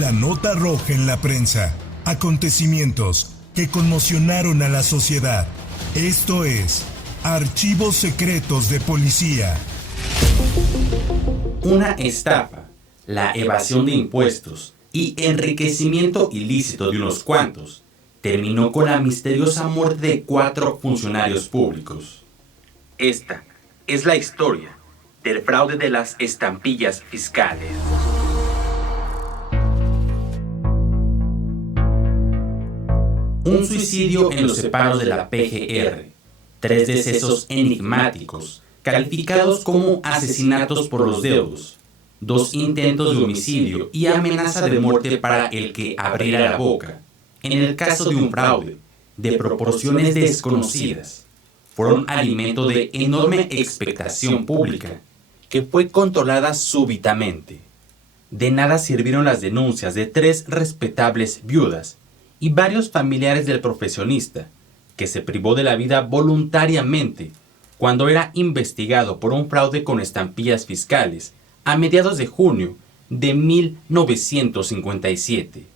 La nota roja en la prensa. Acontecimientos que conmocionaron a la sociedad. Esto es Archivos Secretos de Policía. Una estafa, la evasión de impuestos y enriquecimiento ilícito de unos cuantos terminó con la misteriosa muerte de 4 funcionarios públicos. Esta es la historia del fraude de las estampillas fiscales. Un suicidio en los separos de la PGR, 3 decesos enigmáticos, calificados como asesinatos por los deudos, 2 intentos de homicidio y amenaza de muerte para el que abriera la boca, en el caso de un fraude de proporciones desconocidas, fueron alimento de enorme expectación pública que fue controlada súbitamente. De nada sirvieron las denuncias de 3 respetables viudas y varios familiares del profesionista, que se privó de la vida voluntariamente cuando era investigado por un fraude con estampillas fiscales a mediados de junio de 1957.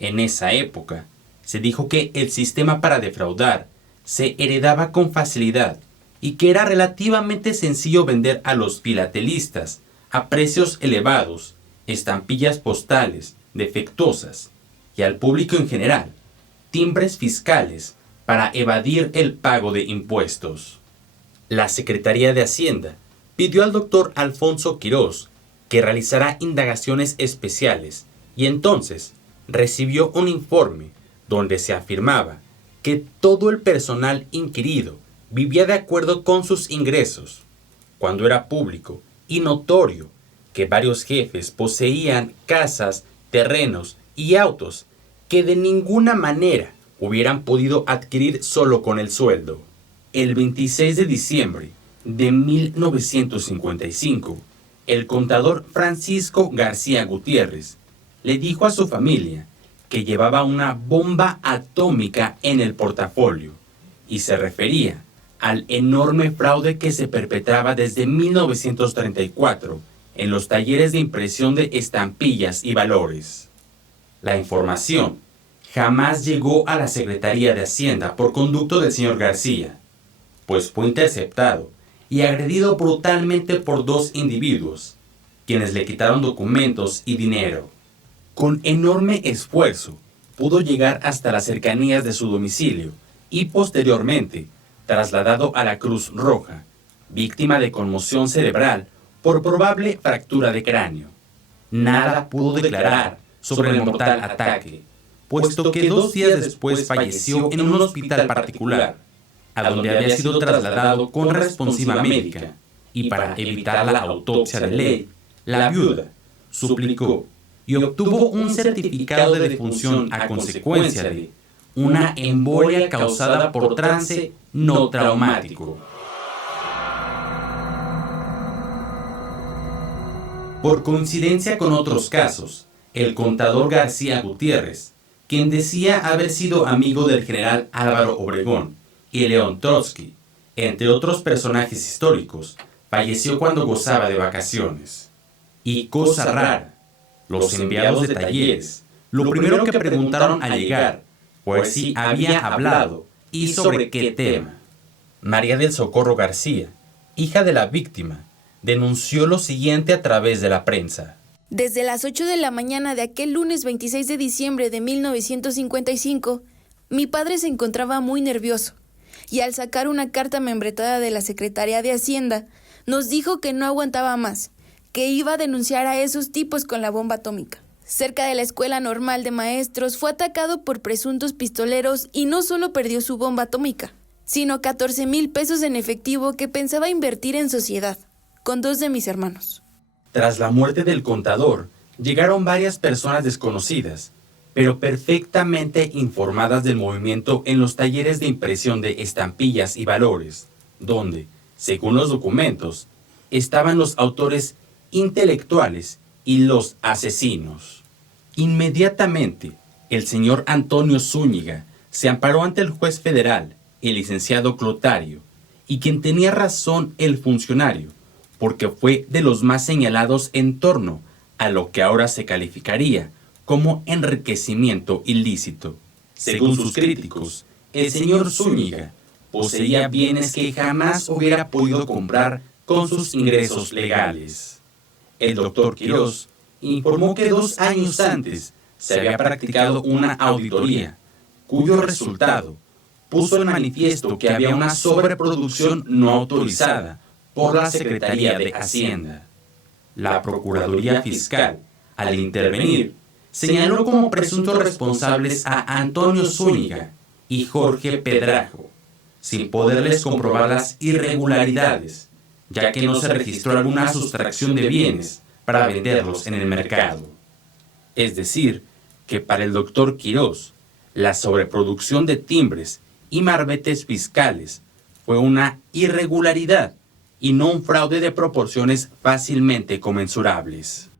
En esa época, se dijo que el sistema para defraudar se heredaba con facilidad y que era relativamente sencillo vender a los filatelistas a precios elevados estampillas postales defectuosas y al público en general timbres fiscales para evadir el pago de impuestos. La Secretaría de Hacienda pidió al doctor Alfonso Quirós que realizara indagaciones especiales y entonces recibió un informe donde se afirmaba que todo el personal inquirido vivía de acuerdo con sus ingresos, cuando era público y notorio que varios jefes poseían casas, terrenos y autos que de ninguna manera hubieran podido adquirir solo con el sueldo. El 26 de diciembre de 1955, el contador Francisco García Gutiérrez le dijo a su familia que llevaba una bomba atómica en el portafolio y se refería al enorme fraude que se perpetraba desde 1934 en los talleres de impresión de estampillas y valores. La información jamás llegó a la Secretaría de Hacienda por conducto del señor García, pues fue interceptado y agredido brutalmente por 2 individuos, quienes le quitaron documentos y dinero. Con enorme esfuerzo, pudo llegar hasta las cercanías de su domicilio y posteriormente trasladado a la Cruz Roja, víctima de conmoción cerebral por probable fractura de cráneo. Nada pudo declarar sobre el mortal ataque, puesto que 2 días después falleció en un hospital particular, a donde había sido trasladado con responsiva médica, y para evitar la autopsia de ley, la viuda suplicó y obtuvo un certificado de defunción a consecuencia de una embolia causada por trance no traumático. Por coincidencia con otros casos, el contador García Gutiérrez, quien decía haber sido amigo del general Álvaro Obregón y León Trotsky, entre otros personajes históricos, falleció cuando gozaba de vacaciones. Y cosa rara, los enviados de talleres, lo primero que preguntaron al llegar fue si había hablado y sobre qué tema. María del Socorro García, hija de la víctima, denunció lo siguiente a través de la prensa. Desde las 8 de la mañana de aquel lunes 26 de diciembre de 1955, mi padre se encontraba muy nervioso y al sacar una carta membretada de la Secretaría de Hacienda, nos dijo que no aguantaba más, que iba a denunciar a esos tipos con la bomba atómica. Cerca de la Escuela Normal de Maestros fue atacado por presuntos pistoleros y no solo perdió su bomba atómica, sino 14,000 pesos en efectivo que pensaba invertir en sociedad, con 2 de mis hermanos. Tras la muerte del contador, llegaron varias personas desconocidas, pero perfectamente informadas del movimiento en los talleres de impresión de estampillas y valores, donde, según los documentos, estaban los autores intelectuales y los asesinos. Inmediatamente, el señor Antonio Zúñiga se amparó ante el juez federal, el licenciado Clotario, y quien tenía razón el funcionario, porque fue de los más señalados en torno a lo que ahora se calificaría como enriquecimiento ilícito. Según sus críticos, el señor Zúñiga poseía bienes que jamás hubiera podido comprar con sus ingresos legales. El doctor Quirós informó que 2 años antes se había practicado una auditoría, cuyo resultado puso en manifiesto que había una sobreproducción no autorizada por la Secretaría de Hacienda. La Procuraduría Fiscal, al intervenir, señaló como presuntos responsables a Antonio Zúñiga y Jorge Pedrajo, sin poderles comprobar las irregularidades, ya que no se registró alguna sustracción de bienes para venderlos en el mercado. Es decir, que para el doctor Quirós, la sobreproducción de timbres y marbetes fiscales fue una irregularidad y no un fraude de proporciones fácilmente conmensurables.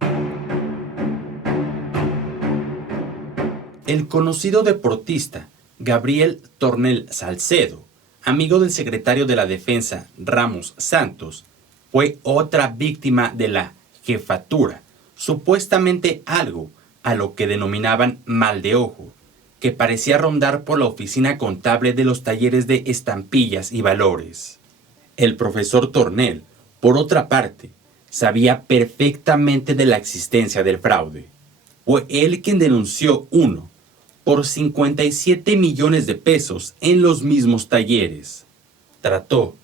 El conocido deportista Gabriel Tornel Salcedo, amigo del secretario de la Defensa Ramos Santos, fue otra víctima de la jefatura, supuestamente algo a lo que denominaban mal de ojo, que parecía rondar por la oficina contable de los talleres de estampillas y valores. El profesor Tornel, por otra parte, sabía perfectamente de la existencia del fraude. Fue él quien denunció uno por 57 millones de pesos en los mismos talleres. Trató,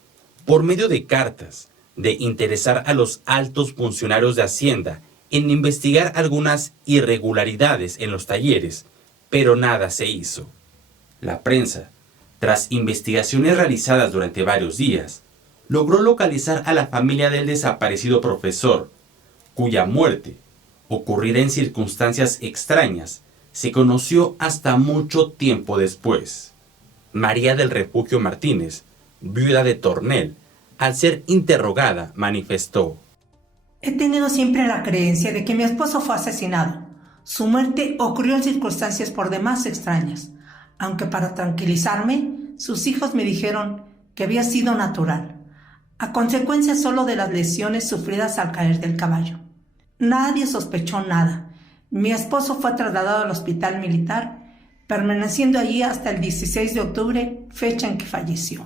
por medio de cartas, de interesar a los altos funcionarios de Hacienda en investigar algunas irregularidades en los talleres, pero nada se hizo. La prensa, tras investigaciones realizadas durante varios días, logró localizar a la familia del desaparecido profesor, cuya muerte, ocurrida en circunstancias extrañas, se conoció hasta mucho tiempo después. María del Refugio Martínez, viuda de Tornel, al ser interrogada, manifestó: He tenido siempre la creencia de que mi esposo fue asesinado. Su muerte ocurrió en circunstancias por demás extrañas, aunque para tranquilizarme, sus hijos me dijeron que había sido natural, a consecuencia solo de las lesiones sufridas al caer del caballo. Nadie sospechó nada. Mi esposo fue trasladado al hospital militar, permaneciendo allí hasta el 16 de octubre, fecha en que falleció.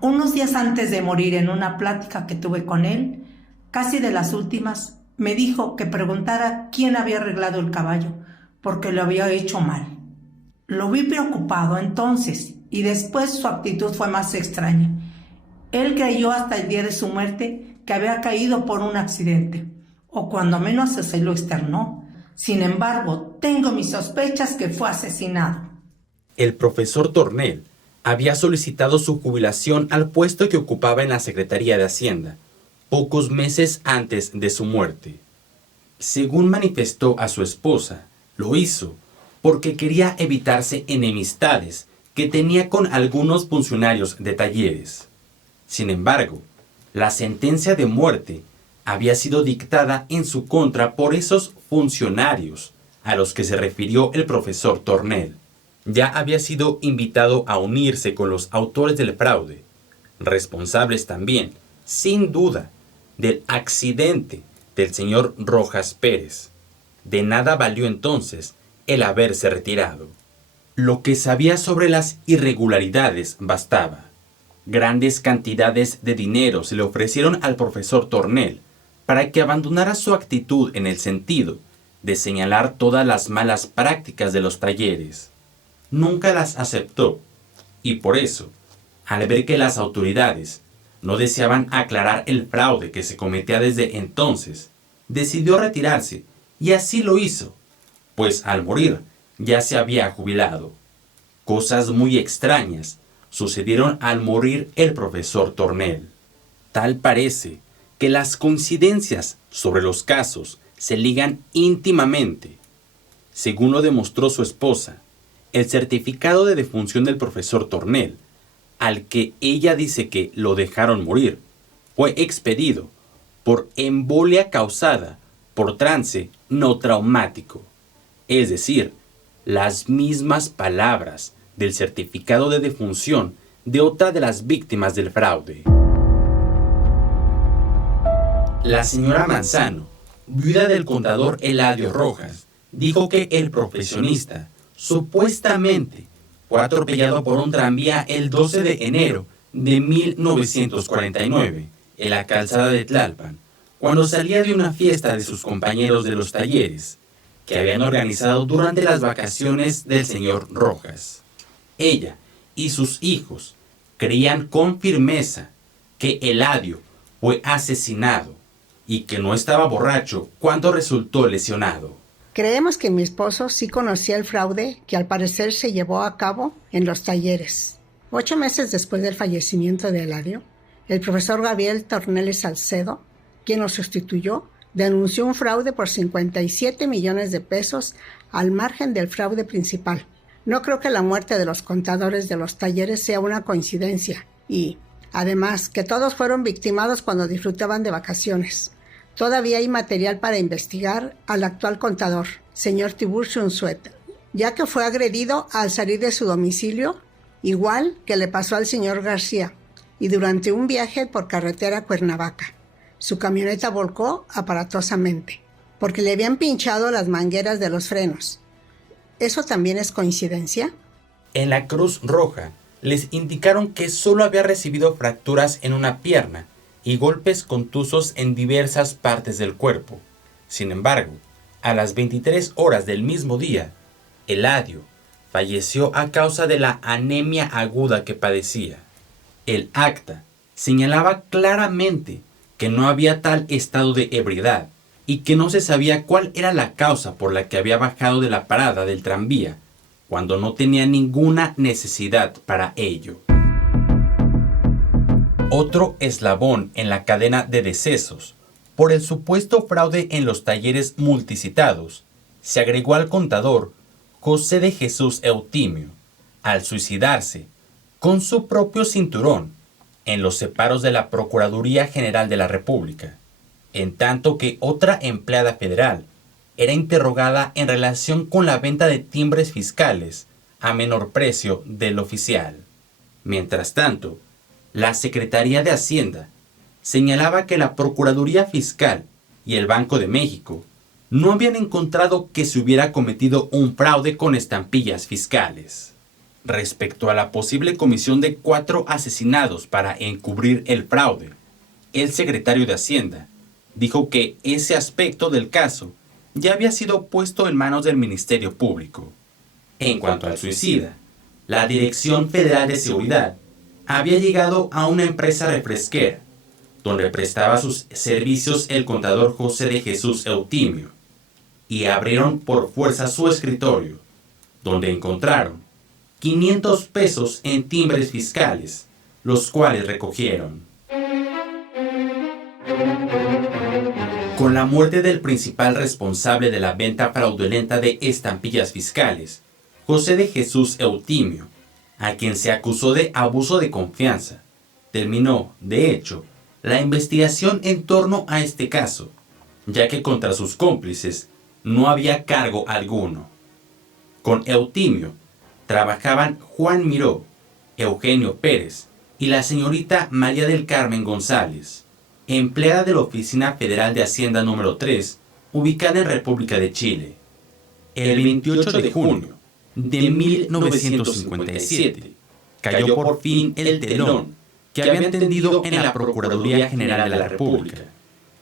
Unos días antes de morir, en una plática que tuve con él, casi de las últimas, me dijo que preguntara quién había arreglado el caballo, porque lo había hecho mal. Lo vi preocupado entonces, y después su actitud fue más extraña. Él creyó hasta el día de su muerte que había caído por un accidente, o cuando menos así lo externó. Sin embargo, tengo mis sospechas que fue asesinado. El profesor Tornel había solicitado su jubilación al puesto que ocupaba en la Secretaría de Hacienda, pocos meses antes de su muerte. Según manifestó a su esposa, lo hizo porque quería evitarse enemistades que tenía con algunos funcionarios de talleres. Sin embargo, la sentencia de muerte había sido dictada en su contra por esos funcionarios a los que se refirió el profesor Tornel. Ya había sido invitado a unirse con los autores del fraude, responsables también, sin duda, del accidente del señor Rojas Pérez. De nada valió entonces el haberse retirado. Lo que sabía sobre las irregularidades bastaba. Grandes cantidades de dinero se le ofrecieron al profesor Tornel para que abandonara su actitud en el sentido de señalar todas las malas prácticas de los talleres. Nunca las aceptó, y por eso, al ver que las autoridades no deseaban aclarar el fraude que se cometía desde entonces, decidió retirarse, y así lo hizo, pues al morir ya se había jubilado. Cosas muy extrañas sucedieron al morir el profesor Tornel. Tal parece que las coincidencias sobre los casos se ligan íntimamente. Según lo demostró su esposa, el certificado de defunción del profesor Tornel, al que ella dice que lo dejaron morir, fue expedido por embolia causada por trance no traumático, es decir, las mismas palabras del certificado de defunción de otra de las víctimas del fraude. La señora Manzano, viuda del contador Eladio Rojas, dijo que el profesionista supuestamente fue atropellado por un tranvía el 12 de enero de 1949 en la calzada de Tlalpan, cuando salía de una fiesta de sus compañeros de los talleres, que habían organizado durante las vacaciones del señor Rojas. Ella y sus hijos creían con firmeza que Eladio fue asesinado y que no estaba borracho cuando resultó lesionado. Creemos que mi esposo sí conocía el fraude que al parecer se llevó a cabo en los talleres. 8 meses después del fallecimiento de Eladio, el profesor Gabriel Torneles Salcedo, quien lo sustituyó, denunció un fraude por 57 millones de pesos al margen del fraude principal. No creo que la muerte de los contadores de los talleres sea una coincidencia y, además, que todos fueron victimados cuando disfrutaban de vacaciones. Todavía hay material para investigar al actual contador, señor Tiburcio Unzueta, ya que fue agredido al salir de su domicilio, igual que le pasó al señor García, y durante un viaje por carretera a Cuernavaca. Su camioneta volcó aparatosamente, porque le habían pinchado las mangueras de los frenos. ¿Eso también es coincidencia? En la Cruz Roja les indicaron que solo había recibido fracturas en una pierna y golpes contusos en diversas partes del cuerpo. Sin embargo, a las 23 horas del mismo día, Eladio falleció a causa de la anemia aguda que padecía. El acta señalaba claramente que no había tal estado de ebriedad y que no se sabía cuál era la causa por la que había bajado de la parada del tranvía, cuando no tenía ninguna necesidad para ello. Otro eslabón en la cadena de decesos, por el supuesto fraude en los talleres multicitados, se agregó al contador José de Jesús Eutimio, al suicidarse con su propio cinturón en los separos de la Procuraduría General de la República, en tanto que otra empleada federal era interrogada en relación con la venta de timbres fiscales a menor precio del oficial. Mientras tanto, la Secretaría de Hacienda señalaba que la Procuraduría Fiscal y el Banco de México no habían encontrado que se hubiera cometido un fraude con estampillas fiscales. Respecto a la posible comisión de 4 asesinados para encubrir el fraude, el secretario de Hacienda dijo que ese aspecto del caso ya había sido puesto en manos del Ministerio Público. En cuanto al suicida, la Dirección Federal de Seguridad había llegado a una empresa refresquera, donde prestaba sus servicios el contador José de Jesús Eutimio, y abrieron por fuerza su escritorio, donde encontraron 500 pesos en timbres fiscales, los cuales recogieron. Con la muerte del principal responsable de la venta fraudulenta de estampillas fiscales, José de Jesús Eutimio, a quien se acusó de abuso de confianza, terminó, de hecho, la investigación en torno a este caso, ya que contra sus cómplices no había cargo alguno. Con Eutimio trabajaban Juan Miró, Eugenio Pérez y la señorita María del Carmen González, empleada de la Oficina Federal de Hacienda número 3, ubicada en República de Chile. El 28 de junio de 1957 cayó por fin el telón que habían tendido en la Procuraduría General de la República,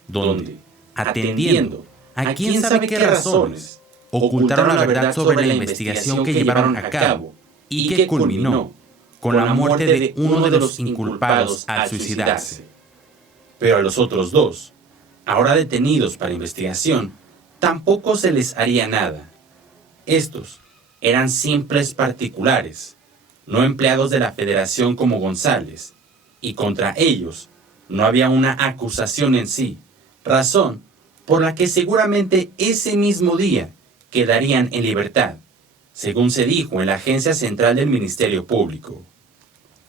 donde, atendiendo a quién sabe qué razones, ocultaron la verdad sobre la investigación que llevaron a cabo y que culminó con la muerte de uno de los inculpados al suicidarse. Pero a los otros 2, ahora detenidos para investigación, tampoco se les haría nada. Estos eran simples particulares, no empleados de la Federación como González, y contra ellos no había una acusación en sí, razón por la que seguramente ese mismo día quedarían en libertad, según se dijo en la Agencia Central del Ministerio Público.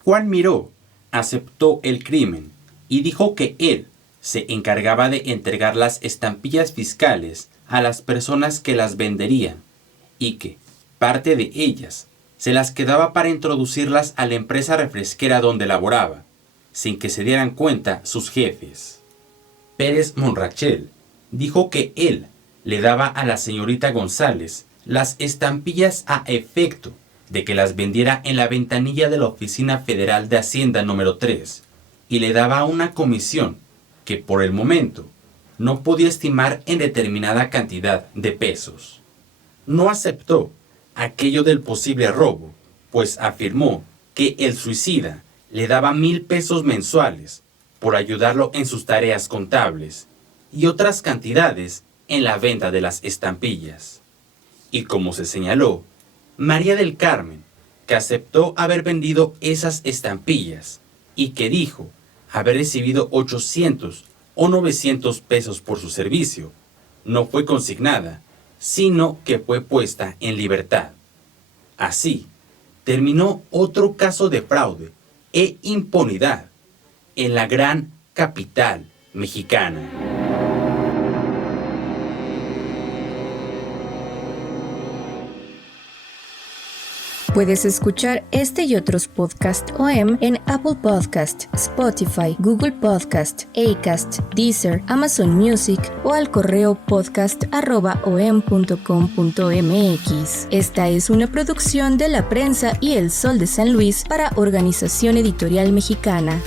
Juan Miró aceptó el crimen y dijo que él se encargaba de entregar las estampillas fiscales a las personas que las venderían y que parte de ellas se las quedaba para introducirlas a la empresa refresquera donde laboraba, sin que se dieran cuenta sus jefes. Pérez Monrachel dijo que él le daba a la señorita González las estampillas a efecto de que las vendiera en la ventanilla de la Oficina Federal de Hacienda número 3 y le daba una comisión que por el momento no podía estimar en determinada cantidad de pesos. No aceptó aquello del posible robo, pues afirmó que el suicida le daba 1,000 pesos mensuales por ayudarlo en sus tareas contables y otras cantidades en la venta de las estampillas. Y como se señaló, María del Carmen, que aceptó haber vendido esas estampillas y que dijo haber recibido 800 o 900 pesos por su servicio, no fue consignada, sino que fue puesta en libertad. Así, terminó otro caso de fraude e impunidad en la gran capital mexicana. Puedes escuchar este y otros podcasts OM en Apple Podcast, Spotify, Google Podcast, Acast, Deezer, Amazon Music o al correo podcast@om.com.mx. Esta es una producción de La Prensa y El Sol de San Luis para Organización Editorial Mexicana.